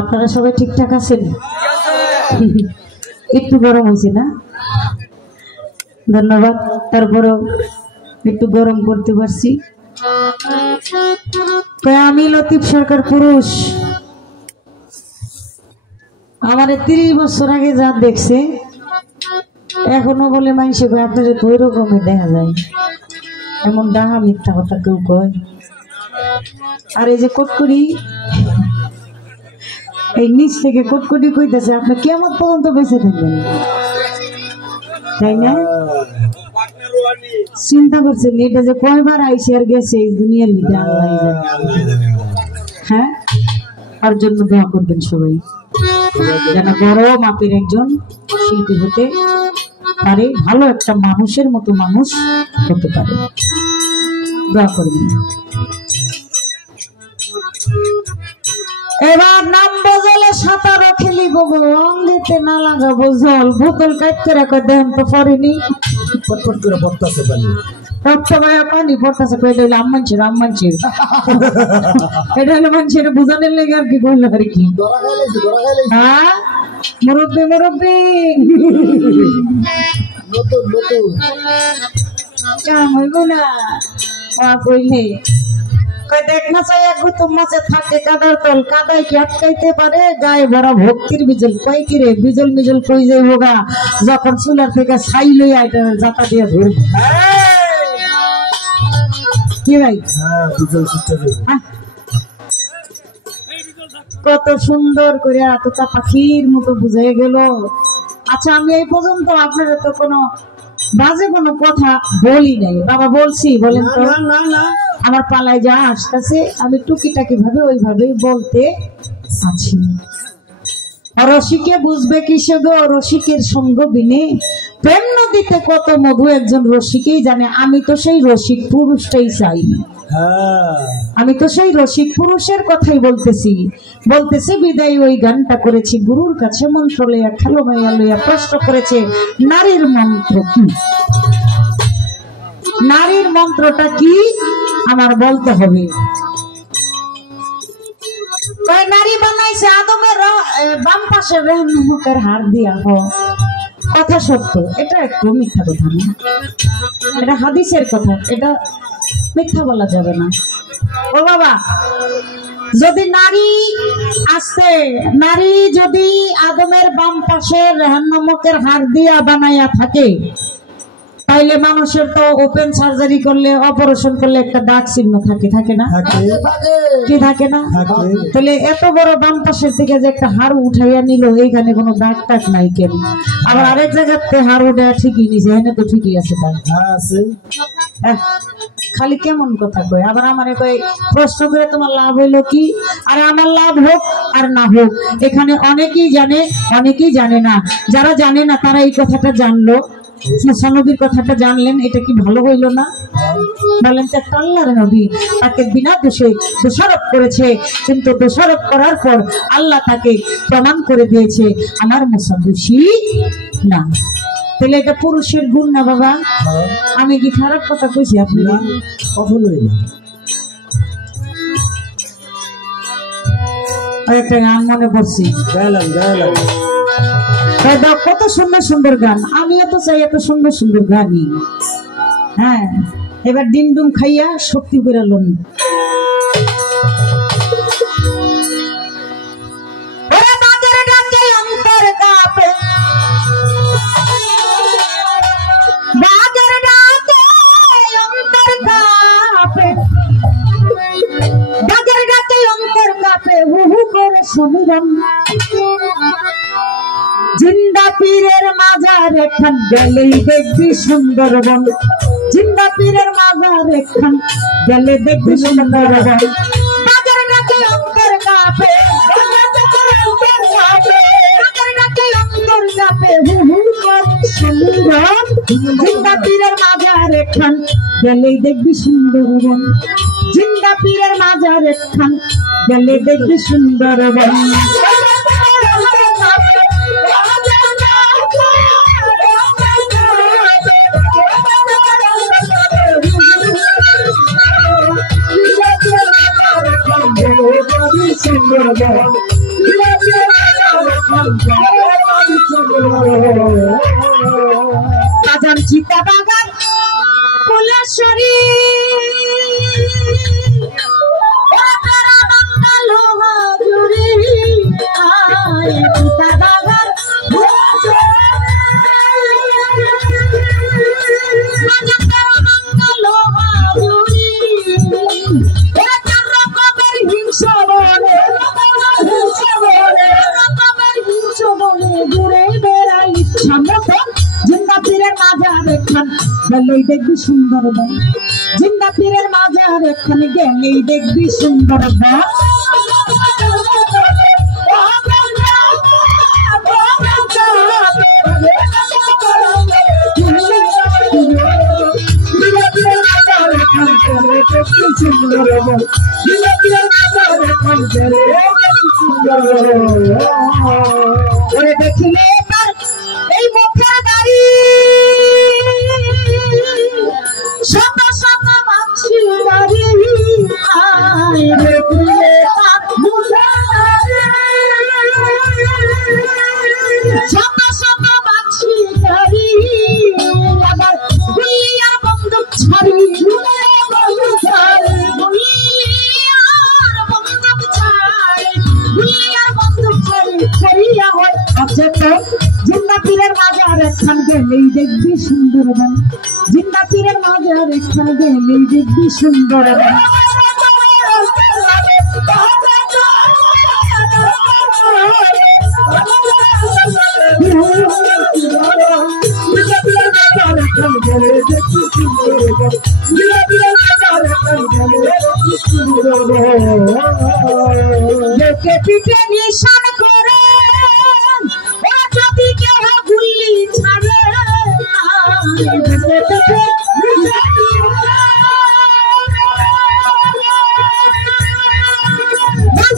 আপনারা সবাই ঠিকঠাক আছেন? একটু গরম হয়েছে না? ধন্যবাদ। তারপরেও একটু গরম করতে পারছি। আমি লতিফ সরকার পুরুষ। আমার 30 বছর আগে যা দেখছে এখনো বলে মানুষে কয় আপনাদের তো ওই রকমই দেখা যায়। এমন ডাহা মিথ্যা কথা কেউ কয়। আর এই যে কটকরি, এই নিচ থেকে কটকটি কইতেছে আপনি কেমন পর্যন্ত বেঁচে থাকবেন, তাই না? চিন্তা করছেন এটা যে কয়বার আইসে আর গেছে এই দুনিয়ার ভিতরে আল্লাহ জানে। হ্যাঁ, তার জন্য দোয়া করবেন সবাই যেন বড় মাপের একজন শিল্পী হতে পারে, ভালো একটা মানুষের মতো মানুষ হতে পারে। দোয়া করবেন। এবার নামবো জলে সাঁতারও খেলিব গো, অঙ্গেতে না লাগাবো জল, বোতল কাটতে রাখো দেন তো পড়েনি পটপট করে পড়তেছে পানি, পানি পড়তেছে। এটা হলো আমমানছের এটা হলো মানুষের বুঝানোর লেগে আর কি করলো আর কি। হ্যাঁ মুরব্বী নতুন কাম হইব না কইলে দেখ না চাই এক গুতুম মাছে থাকে কাদার তল, কাদায় কি আটকাইতে পারে গায়ে ভরা ভক্তির বিজল। কয় কি রে বিজল মিজল কই যাইব গা, যখন চুলার থেকে ছাই লইয়া এটা জাতা দিয়ে ধরব কি ভাই। কত সুন্দর করে এতটা পাখির মতো বুঝাই গেল। আচ্ছা আমি এই পর্যন্ত আপনারা তো কোনো বাজে কোনো কথা বলি নাই বাবা, বলছি বলেন তো? না আমার পালায় যা আসতেছে আমি টুকিটাকি ভাবে ওইভাবেই বলতে আছি। রসিকে বুঝবে কিসে গো, রসিকের সঙ্গ বিনে প্রেম নদীতে কত মধু একজন রসিকেই জানে। আমি তো সেই রসিক পুরুষটাই চাই, আমি তো সেই রসিক পুরুষের কথাই বলতেছি বিদায় ওই গানটা করেছি। গুরুর কাছে মন্ত্র লইয়া খেলো মাইয়া লইয়া প্রশ্ন করেছে নারীর মন্ত্র কি, নারীর মন্ত্রটা কি আমার বলতে হবে। নারী বানাইছে আদমের বাম পাশে মুখের হাড় দিয়া। কথা সত্য, এটা একটু মিথ্যা কথা না, এটা হাদিসের কথা, এটা মিথ্যা বলা যাবে না। ও বাবা, যদি নারী আসছে, নারী যদি আদমের বাম পাশে রেহান নামকের হাড় দিয়া বানাইয়া থাকে, তাইলে মানুষের তো ওপেন সার্জারি করলে অপারেশন করলে একটা দাগ চিহ্ন থাকে না কি থাকে না? তাহলে এত বড় বাম পাশের থেকে যে একটা হাড় উঠাইয়া নিল এইখানে কোনো দাগ টাক নাই কেন? আবার আরেক জায়গাতে হাড় উঠে ঠিকই নিছে, এখানে তো ঠিকই আছে। তাই খালি কেমন কথা কয়। আবার আমার কয় প্রশ্ন করে তোমার লাভ হইলো কি? আরে আমার লাভ হোক আর না হোক, এখানে অনেকেই জানে অনেকেই জানে না। যারা জানে না তারা এই কথাটা জানলো, নবীর কথাটা জানলেন, এটা কি ভালো হইল না? বলেন যে একটা আল্লাহর নবী তাকে বিনা দোষে দোষারোপ করেছে, কিন্তু দোষারোপ করার পর আল্লাহ তাকে প্রমাণ করে দিয়েছে আমার মুসা দোষী না। তাহলে এটা পুরুষের গুণ না বাবা? আমি কি খারাপ কথা কইছি? আপনি কখনোই না। একটা গান মনে পড়ছি, কত সুন্দর সুন্দর গান। আমিও তো চাই এত সুন্দর সুন্দর গানই। হ্যাঁ, এবার ডিম ডুম খাইয়া শক্তি করে লোন। জিন্দা পীরের মাজার এখান গেলেই দেখবি সুন্দরবন, জিন্দা পীরের মাজার এখান গেলে দেখবি সুন্দরবন। বাজার ডাকে অন্তর কাঁপে, জিন্দা পীরের মাজার এখান গেলেই দেখবি সুন্দরবন, জিন্দা পীরের মাজার এখান গেলে দেখবি সুন্দরবন। বাজার চিতা বাগান ফুলেশ্বরী গেলেই দেখবি সুন্দরবন জিন্দা পীরের মাজার এখানে গেলেই দেখবি সুন্দরবন দেখিলে এই মুখের বাড়ি শত শত বাঁশি বাড়ি শত শত বাঁশি বাড়ি আবার গুলিয়ার বন্দুক ছাড়ি বন্দুক ছাড়ি ছাড়িয়া হয় জিন্দা পীরের মাজার এখান গেলেই দেখবি সুন্দরবন জিন্দা পীরের মাজার এখান গেলেই দেখবি সুন্দরবন লোকে পিঠে নিশান করে যদি কেউ গুলি ছাড়ে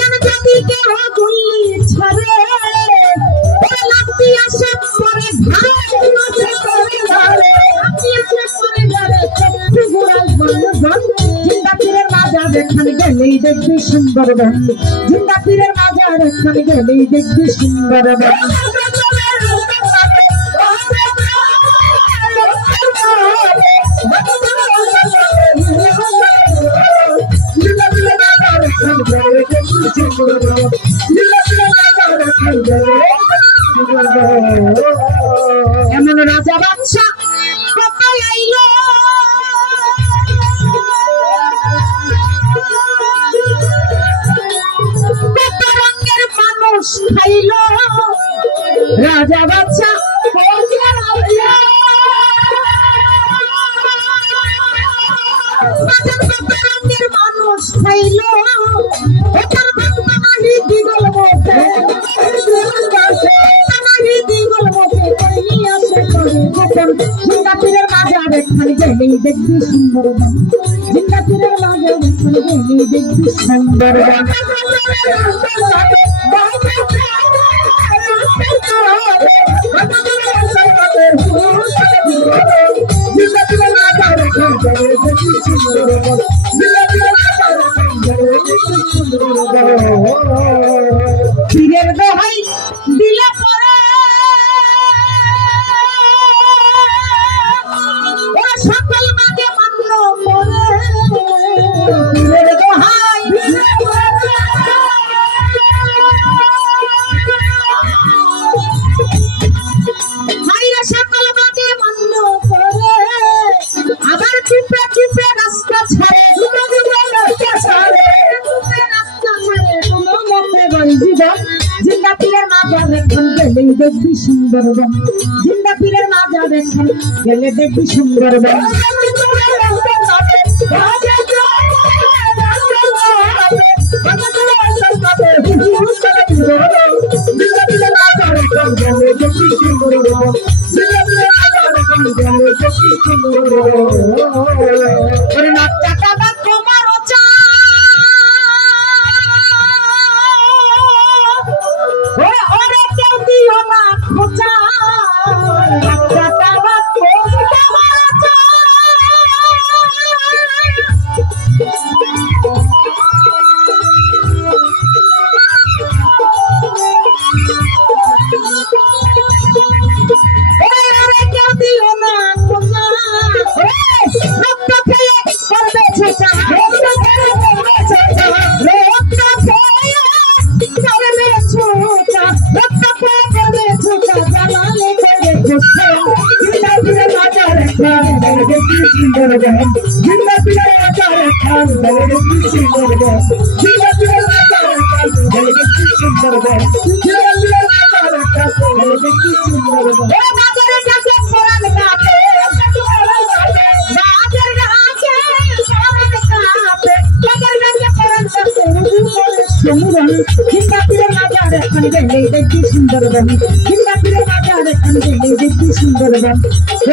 যদি কেউ গুলি ছাড়ে লাগতে আসে পরে জিন্দা পীরের মাজার এখানে গেলেই দেখবি সুন্দরবন জিন্দা পীরের মাজার এখানে গেলেই দেখবি সুন্দরবন এমন রাজা বাদশা কত আইল কত রঙের মানুষ খাইল রাজা বাদশা রঙের মানুষ খাইল ওটার বাংলা মাহি দিগল মুখে জিন্দা পীরের মাজার এখানে গেলেই দেখবি সুন্দরবন জিন্দা পীরের মাজার এখানে গেলেই দেখবি সুন্দরবন পীরের দোহাই দিলে পরে সকল মাঝে মান্য করে পীরের দোহাই সকল মাঝে মান্য করে আবার চিপে চিপে রাস্তা ছাড়ে জিন্দা পীরের মাজার এখান গেলেই দেখবি সুন্দরবন জিন্দা পীরের মাজার এখান গেলে দেখবি সুন্দরবন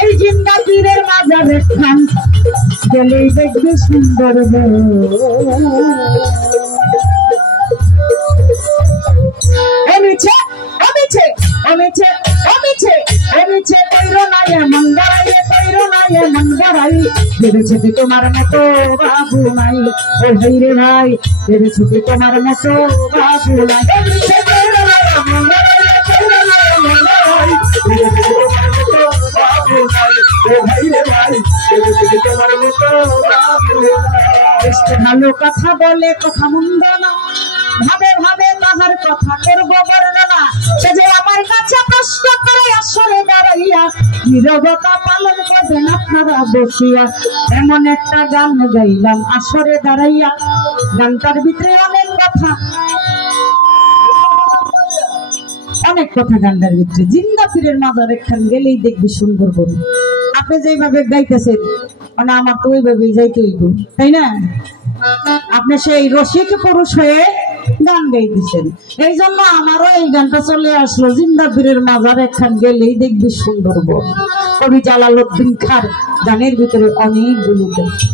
এই জিন্দা পীরের মাজারে খান গেলেই দেখবি সুন্দর ভেবেছে কি তোমার মতো বাবু নাই, ও ভাই রে ভাই ভেবেছে কি তোমার মতো বাবু নাই। ভালো কথা বলে কথা মন্দ না, ভাবে ভাবে তাহার কথা করবো বর্ণনা। সে যে আমার কাছে প্রশ্ন করে আসরে দাঁড়াইয়া নীরবতা পালন করবেন আপনারা বসিয়া। এমন একটা গান গাইলাম আসরে দাঁড়াইয়া, গানটার ভিতরে অনেক কথা গানটার ভিতরে। জিন্দা পীরের মাজার একখান গেলেই দেখবি সুন্দর বলি। আপনি যেভাবে গাইতেছেন মানে আমার তো ওইভাবেই যাইতে হইব, তাই না? আপনি সেই রসিক পুরুষ হয়ে গান গাইতেছেন, এই জন্য আমারও এই গানটা চলে আসলো। জিন্দা পীরের মাজার একখান গেলেই দেখবি সুন্দর বন। কবি জালালউদ্দিন খাঁর গানের ভিতরে অনেকগুলো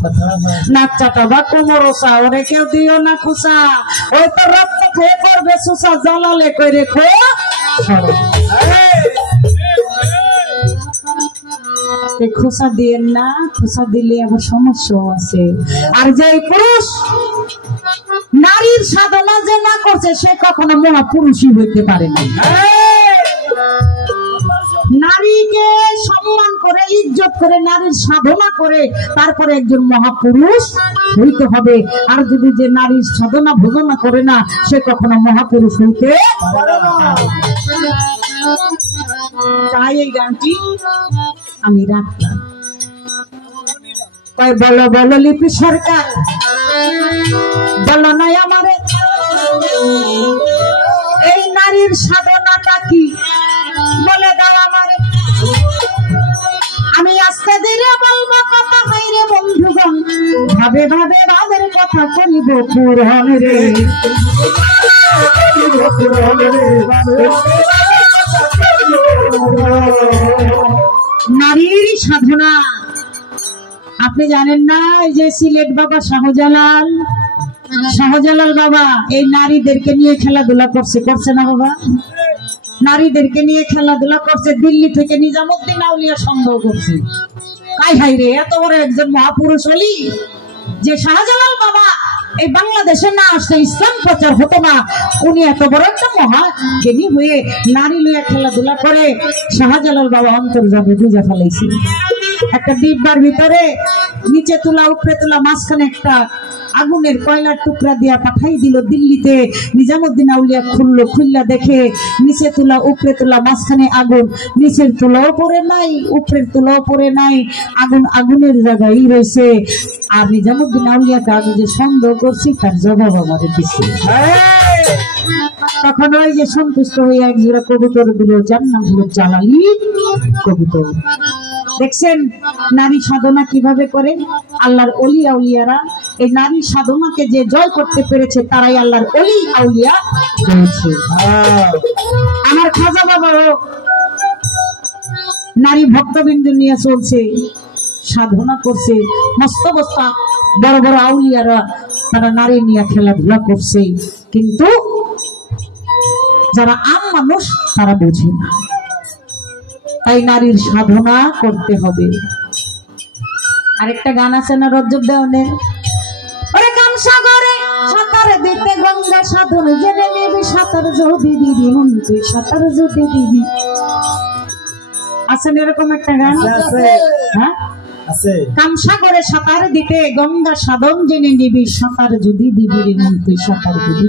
কথা। নাক চাটা বা কোমরসা ওরে কেউ দিও না খুসা, ওই তো রক্ত খেয়ে করবে সুসা, জ্বালালে কই রেখো। খোসা দিয়েন না, খোসা দিলে আবার সমস্যা আছে। আর যে পুরুষ নারীর সাধনা যে না করছে সে কখনো মহাপুরুষই হইতে পারে না। নারীকে সম্মান করে ইজ্জত করে নারীর সাধনা করে তারপরে একজন মহাপুরুষ হইতে হবে। আর যদি যে নারীর সাধনা ভোজনা করে না সে কখনো মহাপুরুষ হইতে পারে না। তাই এই গানটি আমি রাখলাম। কয় বলো বলো লিপি সরকার, বলো নাই আমারে এই নারীর সাধনাটা কি, বলে দাও আমারে। আমি আস্তে ধীরে বলবো কথা, হাইরে বন্ধুগণ ভাবে ভাবে ভাবের কথা করিব পুরাণ রে। নারীর সাধনা আপনি জানেন না? এই যে সিলেট বাবা শাহজালাল বাবা এই নারীদেরকে নিয়ে খেলাধুলা করছে না বাবা? নারীদেরকে নিয়ে খেলাধুলা করছে, দিল্লি থেকে নিজামুদ্দিন আউলিয়া সংগ্রহ করছে। কাই হাই রে, এত বড় একজন মহাপুরুষ হলি যে শাহজালাল বাবা এই বাংলাদেশে না আসলে ইসলাম প্রচার হতো না। উনি এত বড় একটা মহাজ্ঞানী হয়ে নারী লইয়া খেলাধুলা করে শাহজালাল বাবা অন্তর্জামে বুঝে ফেলাইছে। একটা ডিব্বার ভিতরে নিচে তুলা উপরে তুলা মাঝখানে একটা আগুনের কয়লার টুকরা দিয়া পাঠাই দিল দিল্লিতে। নিজামুদ্দিন আউলিয়া খুললা দেখে নিচে তুলা উপরে তুলা মাঝখানে আগুন, নিচের তুলাও পড়ে নাই উপরের তুলাও পড়ে নাই, আগুন আগুনের জায়গায় রয়েছে। আর নিজামুদ্দিন আউলিয়াকে আমি যে সন্দেহ করছি তার জবাব আমার দিচ্ছে। তখন ওই যে সন্তুষ্ট হয়ে এক জোড়া কবুতর দিল, যার নাম হলো জালালি কবুতর। দেখছেন নারী সাধনা কিভাবে করে? আল্লাহর ওলি আউলিয়ারা এই নারী সাধনাকে যে জয় করতে পেরেছে তারাই আল্লাহর ওলি আউলিয়া হয়েছে। আমার খাজা বাবাও নারী ভক্তবিন্দু নিয়ে চলছে, সাধনা করছে। মস্ত বস্তা বড় বড় আউলিয়ারা তারা নারী নিয়ে খেলাধুলা করছে, কিন্তু যারা আম মানুষ তারা বোঝে না। তাই নারীর সাধনা করতে হবে। আরেকটা গান আছে না রজব দেওয়ানের, ওরে কাম সাগরে সাঁতার দিতে গঙ্গা সাধন জেনে নেবে সাঁতার যদি দিবি মন তুই সাঁতার যদি দিবি। আছেন এরকম একটা গান? হ্যাঁ কামসাগরে সাঁতার দিতে গঙ্গা সাধন জেনে নিবি, সাঁতার যদি দিবি রে মন তুই সাঁতার যদি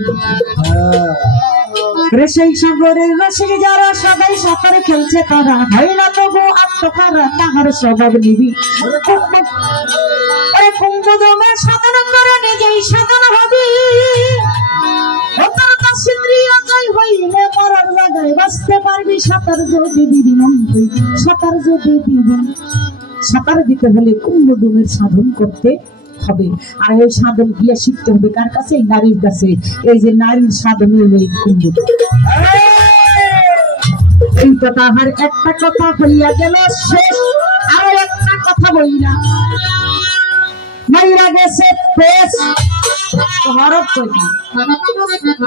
সেই সাগরের রসিক যারা সবাই সাঁতার খেলছে তারা হয় না তবু আত্মহারা তাহার স্বভাব নিবি। কুম্ভদমে সাধন করে নিজেই সাধন হবি, বাঁচতে পারবি সাঁতার যদি দিবি মন তুই সাঁতার যদি দিবি। সাঁতার দিতে হলে কুম্ভদমের সাধন করতে হবে, আর ওই সাধন গিয়ে শিখতে হবে কার কাছে? এই নারীর কাছে। এই যে নারীর সাধন হলো এই কুম্ভদম। এই তো তাহার একটা কথা হইয়া গেল শেষ, আরো একটা কথা বইলা মাইরা গেছে পেশ। হরফ কইটা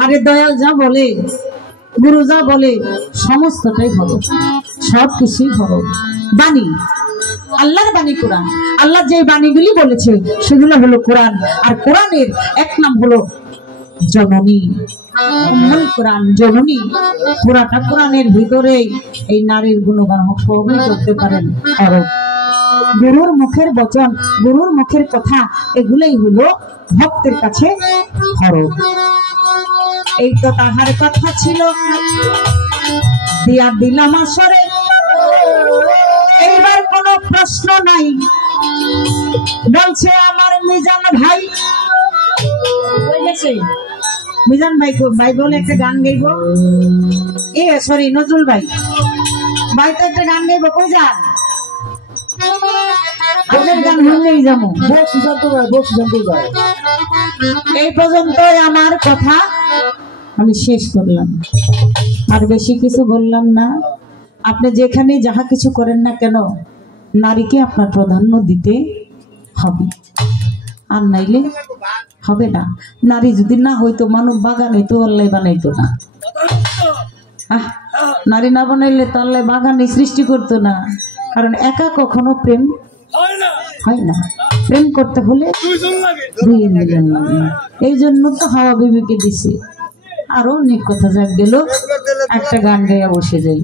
আরে দয়াল যা বলে, গুরু যা বলে সমস্তটাই হরফ, সবকিছুই হরফ। বাণী আল্লাহর বাণী কোরআন, আল্লাহ যে বাণীগুলি বলেছে সেগুলো হলো কোরআন। আর কোরআনের এক নাম হলো জননী, কোরআন জননী। পুরাটা কোরআনের ভিতরে এই নারীর গুণগান সবই করতে পারেন হরফ। গুরুর মুখের বচন, গুরুর মুখের কথা, এগুলোই হলো ভক্তের কাছে হরফ। এই তো তাহার কথা ছিল দিয়া দিলাম আসরে, এইবার কোনো প্রশ্ন নাই। বলছে আমার মিজান ভাই, মিজান ভাই ভাই বলে একটা গান গাইব। সরি নজরুল ভাই, ভাই তো একটা গান গাইব, কই যান? আপনার গান শুনলেই যাবো। এই পর্যন্ত আমার কথা আমি শেষ করলাম, আর বেশি কিছু বললাম না। আপনি যেখানে যাহা কিছু করেন না কেন, নারীকে আপনার প্রাধান্য দিতে হবে, আর নাইলে হবে না। নারী যদি না হইতো মানব বাগান হইতো, আল্লাহ বানাইতো না। নারী না বানাইলে তো আল্লাহ বাগানে সৃষ্টি করতো না, কারণ একা কখনো প্রেম হয় না। প্রেম করতে হলে দুইজন লাগে। এই জন্য তো হাওয়া বিবিকে দিছে। আরো অনেক কথা যাক গেল, একটা গান গাইয়া বসে যাই।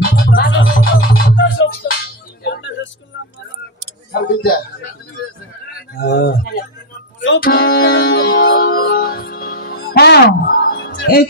এই